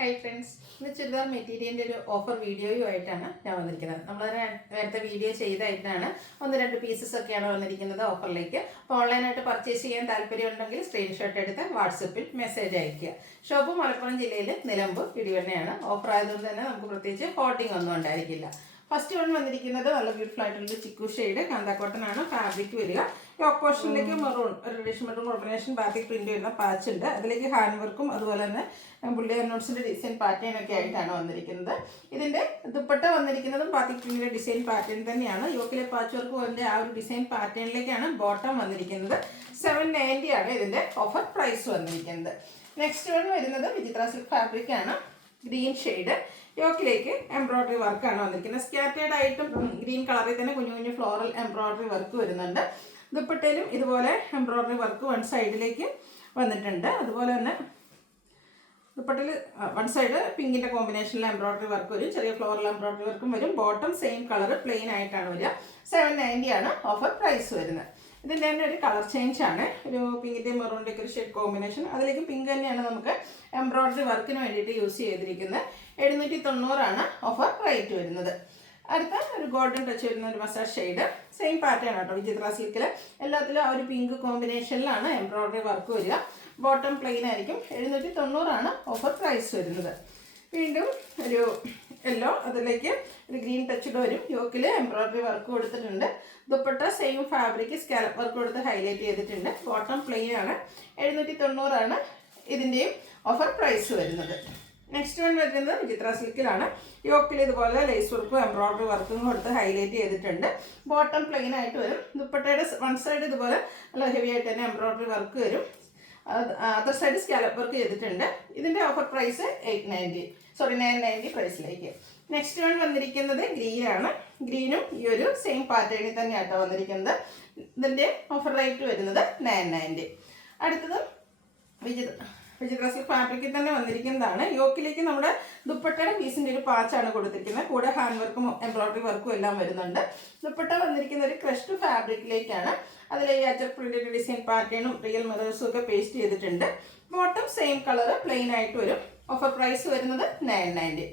Hi friends, ഇന്ന് ചുരിദാർ മെറ്റീരിയലിൻ്റെ ഒരു ഓഫർ വീഡിയോയുമായിട്ടാണ് ഞാൻ വന്നിരിക്കുന്നത്. നമ്മൾ നേരത്തെ വീഡിയോ ചെയ്തായിട്ടാണ് 1-2 പീസസ് ഒക്കെയാണ് വന്നിരിക്കുന്നത് ഓഫറിലേക്ക്. അപ്പോൾ ഓൺലൈനായിട്ട് പർച്ചേസ് ചെയ്യാൻ താല്പര്യമുണ്ടെങ്കിൽ സ്ക്രീൻഷോട്ട് എടുത്ത് വാട്സപ്പിൽ മെസ്സേജ് അയയ്ക്കുക. ഷോപ്പ് മലപ്പുറം ജില്ലയിൽ നിലമ്പൂർ ഇടിവണ്ണയാണ്. ഓഫർ ആയതുകൊണ്ട് തന്നെ നമുക്ക് പ്രത്യേകിച്ച് ഹോട്ടിംഗ് ഒന്നും ഉണ്ടായിരിക്കില്ല. ഫസ്റ്റ് വൺ വന്നിരിക്കുന്നത് നല്ല ബ്യൂട്ടിഫുൾ ആയിട്ടുള്ള ചിക്കു ഷെയ്ഡ് കാന്താക്കോട്ടൺ ആണ് ഫാബ്രിക് വരിക. യോക്ക് പോർഷനിലേക്ക് മെറൂൺ ഒരു reddish maroon combination batik print വരുന്ന പാച്ച് ഉണ്ട്. അതിലേക്ക് ഹാൻഡ് വർക്കും അതുപോലെ തന്നെ ബുള്ളിയർ നോട്ട്സിന്റെ ഡിസൈൻ പാറ്റേൺ ഒക്കെ ആയിട്ടാണ് വന്നിരിക്കുന്നത്. ഇതിന്റെ ദുപ്പട്ട വന്നിരിക്കുന്നതും ബാത്തിക് പ്രിന്റിന്റെ ഡിസൈൻ പാറ്റേൺ തന്നെയാണ്. യോക്കിലെ പാച്ച് വർക്ക് പോലെ ആ ഒരു ഡിസൈൻ പാറ്റേണിലേക്കാണ് ബോട്ടം വന്നിരിക്കുന്നത്. 790 ആണ് ഇതിന്റെ ഓഫർ പ്രൈസ് വന്നിരിക്കുന്നത്. നെക്സ്റ്റ് വൺ വരുന്നത് വിചിത്ര സിൽക്ക് ഫാബ്രിക് ആണ്. ഗ്രീൻ ഷെയ്ഡ് യോക്കിലേക്ക് എംബ്രോയിഡറി വർക്കാണ് വന്നിരിക്കുന്നത്. സ്കാറ്റേഡ് ആയിട്ടും ഗ്രീൻ കളറിൽ തന്നെ കുഞ്ഞു കുഞ്ഞു ഫ്ലോറൽ എംബ്രോയിഡറി വർക്ക് വരുന്നുണ്ട്. ദുപ്പട്ടയിലും ഇതുപോലെ എംബ്രോയിഡറി വർക്ക് വൺ സൈഡിലേക്ക് വന്നിട്ടുണ്ട്. അതുപോലെ തന്നെ ദുപ്പട്ടയിൽ വൺ സൈഡ് പിങ്കിൻ്റെ കോമ്പിനേഷനിൽ എംബ്രോയിഡറി വർക്ക് വരും, ചെറിയ ഫ്ലോറൽ എംബ്രോയിഡറി വർക്കും വരും. ബോട്ടം സെയിം കളർ പ്ലെയിൻ ആയിട്ടാണ് വരിക. 790 ആണ് ഓഫർ പ്രൈസ് വരുന്നത്. ഇതിൻ്റെ തന്നെ ഒരു കളർ ചേഞ്ച് ആണ്, ഒരു പിങ്കിൻ്റെ മെറൂണിൻ്റെ ഒക്കെ ഒരു ഷെയ്ഡ് കോമ്പിനേഷൻ. അതിലേക്ക് പിങ്ക് തന്നെയാണ് നമുക്ക് എംബ്രോയിഡറി വർക്കിന് വേണ്ടിയിട്ട് യൂസ് ചെയ്തിരിക്കുന്നത്. 790 ആണ് ഓഫർ റേറ്റ് വരുന്നത്. അടുത്ത ഒരു ഗോൾഡൻ ടച്ച് വരുന്ന ഒരു മസാജ് ഷെയ്ഡ് സെയിം പാറ്റേൺ ആട്ടോ. വിചിത്ര സിൽക്കിൽ എല്ലാത്തിലും ആ ഒരു പിങ്ക് കോമ്പിനേഷനിലാണ് എംബ്രോയിഡറി വർക്ക് വരിക. ബോട്ടം പ്ലെയിൻ ആയിരിക്കും. 790 ആണ് ഓഫർ പ്രൈസ് വരുന്നത്. വീണ്ടും ഒരു യെല്ലോ, അതിലേക്ക് ഒരു ഗ്രീൻ ടച്ച് വരും. യോക്കിൽ എംബ്രോയിഡറി വർക്ക് കൊടുത്തിട്ടുണ്ട്. Dupatta same fabric scallop work കൊടുത്ത് ഹൈലൈറ്റ് ചെയ്തിട്ടുണ്ട്. ബോട്ടം പ്ലെയിൻ ആണ്. 790 ആണ് ഇതിൻ്റെയും ഓഫർ പ്രൈസ് വരുന്നത്. നെക്സ്റ്റ് വൺ വരുന്നത് വിചിത്ര സിൽക്കിലാണ്. യോക്കിൽ ഇതുപോലെ ലേസ് വർക്കും എംബ്രോയിഡറി വർക്കും കൊടുത്ത് ഹൈലൈറ്റ് ചെയ്തിട്ടുണ്ട്. ബോട്ടം പ്ലെയിൻ ആയിട്ട് വരും. ദുപ്പട്ടയുടെ വൺ സൈഡ് ഇതുപോലെ നല്ല ഹെവി ആയിട്ട് തന്നെ എംബ്രോയിഡറി വർക്ക് വരും. അതർ സൈഡ് സ്കാലപ്പ് വർക്ക് ചെയ്തിട്ടുണ്ട്. ഇതിൻ്റെ ഓഫർ പ്രൈസ് 990 പ്രൈസിലേക്ക്. നെക്സ്റ്റ് വൺ വന്നിരിക്കുന്നത് ഗ്രീൻ ആണ്. ഗ്രീനും ഈ ഒരു സെയിം പാറ്റേണിൽ തന്നെയാട്ടോ വന്നിരിക്കുന്നത്. ഇതിൻ്റെ ഓഫർ റേറ്റ് വരുന്നത് 990. അടുത്തത് വിചിത്ര സിൽക്ക് ഫാബ്രിക്കിൽ തന്നെ വന്നിരിക്കുന്നതാണ്. യോക്കിലേക്ക് നമ്മുടെ ദുപ്പട്ടയുടെ പീസിൻ്റെ ഒരു പാച്ചാണ് കൊടുത്തിരിക്കുന്നത്. കൂടെ ഹാൻഡ് വർക്കും എംബ്രോയിഡറി വർക്കും എല്ലാം വരുന്നുണ്ട്. ദുപ്പട്ട വന്നിരിക്കുന്ന ഒരു ക്രഷ്ഡ് ഫാബ്രിക്കിലേക്കാണ്. അതിൽ ഈ അച്ചർ പ്രിന്റഡ് ഡിസൈൻ പാറ്റേണും റിയൽ മിറേഴ്സും ഒക്കെ പേസ്റ്റ് ചെയ്തിട്ടുണ്ട്. ബോട്ടം സെയിം കളർ പ്ലെയിൻ ആയിട്ട് വരും. ഓഫർ പ്രൈസ് വരുന്നത് 990.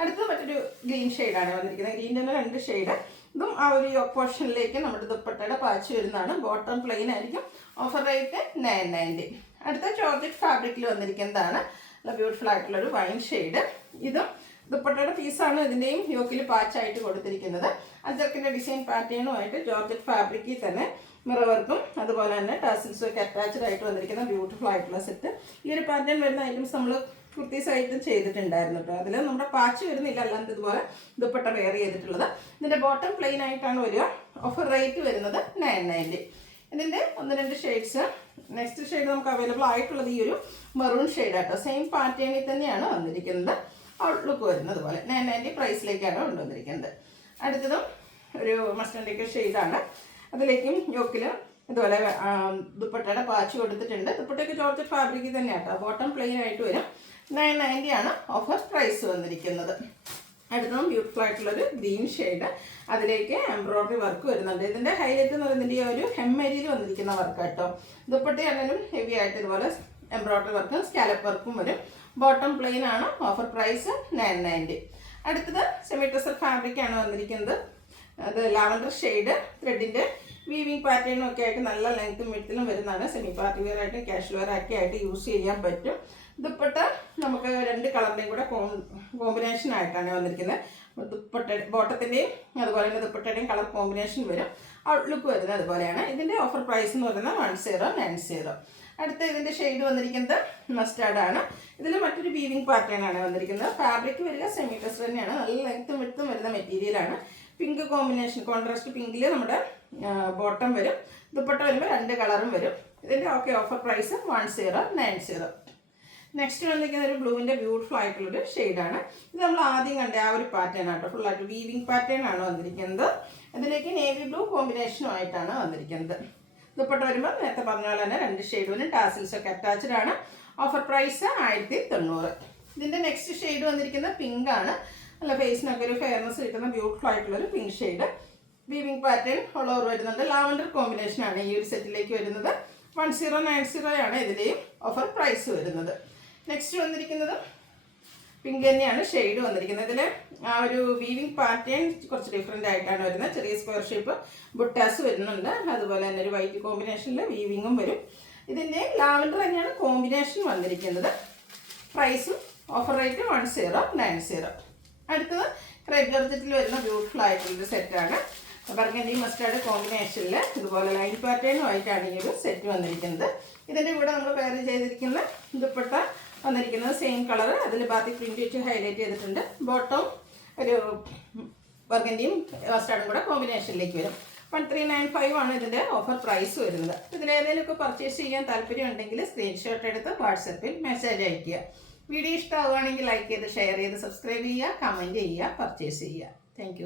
അടുത്തത് മറ്റൊരു ഗ്രീൻ ഷെയ്ഡാണ് വന്നിരിക്കുന്നത്. ഗ്രീൻ്റെ തന്നെ 2 ഷെയ്ഡ്. ഇതും ആ ഒരു യോക്ക് പോർഷനിലേക്ക് നമ്മുടെ ദുപ്പട്ടയുടെ പാച്ച് വരുന്നതാണ്. ബോട്ടം പ്ലെയിൻ ആയിരിക്കും. Offer rate 990. അടുത്ത ജോർജറ്റ് ഫാബ്രിക്കിൽ വന്നിരിക്കുന്നതാണ്. നല്ല ബ്യൂട്ടിഫുൾ ആയിട്ടുള്ളൊരു വൈൻ ഷെയ്ഡ്. ഇതും ദുപ്പട്ടയുടെ പീസാണ് ഇതിൻ്റെയും യോക്കിൽ പാച്ചായിട്ട് കൊടുത്തിരിക്കുന്നത്. അജർക്കിൻ്റെ ഡിസൈൻ പാറ്റേണുമായിട്ട് ജോർജറ്റ് ഫാബ്രിക്കിൽ തന്നെ മിറർ വർക്കും അതുപോലെ തന്നെ ടാസിൽസും ഒക്കെ അറ്റാച്ച്ഡ് ആയിട്ട് വന്നിരിക്കുന്ന ബ്യൂട്ടിഫുൾ ആയിട്ടുള്ള സെറ്റ്. ഈ ഒരു പാറ്റേൺ വരുന്ന ഐറ്റംസ് നമ്മൾ കുർത്തീസ് ആയിട്ടും ചെയ്തിട്ടുണ്ടായിരുന്നു കേട്ടോ. അതിൽ നമ്മുടെ പാച്ച് വരുന്നില്ല, അല്ലാണ്ട് ഇതുപോലെ ദുപ്പട്ട വെയർ ചെയ്തിട്ടുള്ളത്. ഇതിൻ്റെ ബോട്ടം പ്ലെയിൻ ആയിട്ടാണ് വരിക. ഓഫർ റേറ്റ് വരുന്നത് 990. ഇതിൻ്റെ 1-2 ഷെയ്ഡ്സ്. നെക്സ്റ്റ് ഷെയ്ഡ് നമുക്ക് അവൈലബിൾ ആയിട്ടുള്ളത് ഈ ഒരു മെറൂൺ ഷെയ്ഡ് ആട്ടോ. സെയിം പാറ്റേണിൽ തന്നെയാണ് വന്നിരിക്കുന്നത്. ഔട്ട്ലുക്ക് വരുന്നത് പോലെ 990 പ്രൈസിലേക്കാണ് കൊണ്ടുവന്നിരിക്കുന്നത്. അടുത്തതും ഒരു മസ്റ്റൻഡിൻ്റെ ഷെയ്ഡാണ്. അതിലേക്കും യോക്കിൽ ഇതുപോലെ ദുപ്പട്ടയുടെ പാച്ച് കൊടുത്തിട്ടുണ്ട്. ദുപ്പട്ടയ്ക്ക് ജോർജറ്റ് ഫാബ്രിക്കിൽ തന്നെയാട്ടോ. ബോട്ടം പ്ലെയിൻ ആയിട്ട് വരും. 990 ആണ് ഓഫർ പ്രൈസ് വന്നിരിക്കുന്നത്. അടുത്തതും ബ്യൂട്ടിഫുൾ ആയിട്ടുള്ളൊരു ഗ്രീൻ ഷെയ്ഡ്. അതിലേക്ക് എംബ്രോയിഡറി വർക്ക് വരുന്നുണ്ട്. ഇതിൻ്റെ ഹൈലൈറ്റ് എന്ന് പറയുന്നത് ഈ ഒരു ഹെമ്മരിയിൽ വന്നിരിക്കുന്ന വർക്ക് കേട്ടോ. ദുപ്പട്ടയാണെങ്കിലും ഹെവി ആയിട്ട് ഇതുപോലെ എംബ്രോയിഡറി വർക്കും സ്കാലപ്പ് വർക്കും വരും. ബോട്ടം പ്ലെയിൻ ആണ്. Offer price 990. അടുത്തത് സെമി ടസർ ഫാബ്രിക് ആണ് വന്നിരിക്കുന്നത്. അത് ലാവൻഡർ ഷെയ്ഡ്. ത്രെഡിൻ്റെ വീവിങ് പാറ്റേണും ഒക്കെ ആയിട്ട് നല്ല ലെങ്ത്തും വിഡ്ത്തിലും വരുന്നതാണ്. സെമി പാർട്ടി വെയർ ആയിട്ടും കാഷ്വൽ വെയർ ഒക്കെ ആയിട്ട് യൂസ് ചെയ്യാൻ പറ്റും. ദുപ്പട്ട നമുക്ക് 2 കളറിൻ്റെയും കൂടെ കോമ്പിനേഷൻ ആയിട്ടാണ് വന്നിരിക്കുന്നത്. ദുപ്പട്ട ബോട്ടത്തിൻ്റെയും അതുപോലെ തന്നെ ദുപ്പട്ടയുടെയും കളർ കോമ്പിനേഷൻ വരും. ഔട്ട്ലുക്ക് വരുന്നത് അതുപോലെയാണ്. ഇതിൻ്റെ ഓഫർ പ്രൈസ് എന്ന് പറയുന്നത് 1090. അടുത്ത ഇതിൻ്റെ ഷെയ്ഡ് വന്നിരിക്കുന്നത് മസ്റ്റാർഡ് ആണ്. ഇതിൽ മറ്റൊരു വീവിങ് പാറ്റേൺ ആണ് വന്നിരിക്കുന്നത്. ഫാബ്രിക് വരിക സെമി ടസർ തന്നെയാണ്. നല്ല ലെങ്ത്തും വിഡ്ത്തും വരുന്ന മെറ്റീരിയലാണ്. പിങ്ക് കോമ്പിനേഷൻ കോൺട്രാസ്റ്റ് പിങ്കിൽ നമ്മുടെ ബോട്ടം വരും. ദുപ്പട്ട വരുമ്പോൾ 2 കളറും വരും. ഇതിൻ്റെ ഓഫർ പ്രൈസ് 1090. നെക്സ്റ്റ് വന്നിരിക്കുന്ന ഒരു ബ്ലൂവിൻ്റെ ബ്യൂട്ടിഫുൾ ആയിട്ടുള്ളൊരു ഷെയ്ഡാണ്. ഇത് നമ്മൾ ആദ്യം കണ്ട ആ ഒരു പാറ്റേൺ ആട്ടോ. ഫുള്ളായിട്ട് വീവിങ് പാറ്റേൺ ആണ് വന്നിരിക്കുന്നത്. ഇതിലേക്ക് നേവി ബ്ലൂ കോമ്പിനേഷനുമായിട്ടാണ് വന്നിരിക്കുന്നത്. ദുപ്പട്ട വരുമ്പോൾ നേരത്തെ പറഞ്ഞ പോലെ തന്നെ 2 ഷെയ്ഡും ടാസിൽസ് ഒക്കെ അറ്റാച്ച്ഡ് ആണ്. Offer price 1090. ഇതിൻ്റെ നെക്സ്റ്റ് ഷെയ്ഡ് വന്നിരിക്കുന്നത് പിങ്ക് ആണ്. നല്ല ഫേസിനൊക്കെ ഒരു ഫെയർനെസ് കിട്ടുന്ന ബ്യൂട്ടിഫുൾ ആയിട്ടുള്ളൊരു pink shade. Weaving pattern all over വരുന്നുണ്ട്. ലാവൻഡർ കോമ്പിനേഷനാണ് ഈ ഒരു സെറ്റിലേക്ക് വരുന്നത്. 1090 ആണ് ഇതിൻ്റെയും ഓഫർ പ്രൈസ് വരുന്നത്. നെക്സ്റ്റ് വന്നിരിക്കുന്നത് പിങ്ക് തന്നെയാണ് ഷെയ്ഡ് വന്നിരിക്കുന്നത്. ഇതിൽ ആ ഒരു വീവിങ് പാറ്റേൺ കുറച്ച് ഡിഫറെൻ്റ് ആയിട്ടാണ് വരുന്നത്. ചെറിയ സ്ക്വയർ ഷേപ്പ് ബുട്ടാസ് വരുന്നുണ്ട്. അതുപോലെ തന്നെ ഒരു വൈറ്റ് കോമ്പിനേഷനിൽ വീവിങ്ങും വരും. ഇതിൻ്റെ ലാവൻഡർ തന്നെയാണ് കോമ്പിനേഷൻ വന്നിരിക്കുന്നത്. പ്രൈസും ഓഫർ റേറ്റ് 1090. അടുത്തത് ക്രേപ്പ് ജോർജറ്റിൽ വരുന്ന ബ്യൂട്ടിഫുൾ ആയിട്ടുള്ളൊരു സെറ്റാണ്. ബർഗൻഡി മസ്റ്റാർഡ് കോമ്പിനേഷനിൽ ഇതുപോലെ ലൈൻ പാറ്റേണുമായിട്ടാണ് ഈ ഒരു സെറ്റ് വന്നിരിക്കുന്നത്. ഇതിൻ്റെ കൂടെ നമ്മൾ പെയർ ചെയ്തിരിക്കുന്ന ദുപ്പട്ട വന്നിരിക്കുന്നത് സെയിം കളർ, അതിൽ ബാത്തി പ്രിന്റ് വെച്ച് ഹൈലൈറ്റ് ചെയ്തിട്ടുണ്ട്. ബോട്ടം ഒരു ബർഗൻഡിയും മസ്റ്റാർഡും കൂടെ കോമ്പിനേഷനിലേക്ക് വരും. 1395 ആണ് ഇതിൻ്റെ ഓഫർ പ്രൈസ് വരുന്നത്. ഇതിലേതെങ്കിലുമൊക്കെ പർച്ചേസ് ചെയ്യാൻ താല്പര്യം ഉണ്ടെങ്കിൽ സ്ക്രീൻഷോട്ട് എടുത്ത് വാട്സപ്പിൽ മെസ്സേജ് അയയ്ക്കുക. വീഡിയോ ഇഷ്ടമാവുകയാണെങ്കിൽ ലൈക്ക് ചെയ്ത് ഷെയർ ചെയ്ത് സബ്സ്ക്രൈബ് ചെയ്യുക, കമൻറ്റ് ചെയ്യുക, പർച്ചേസ് ചെയ്യുക. താങ്ക്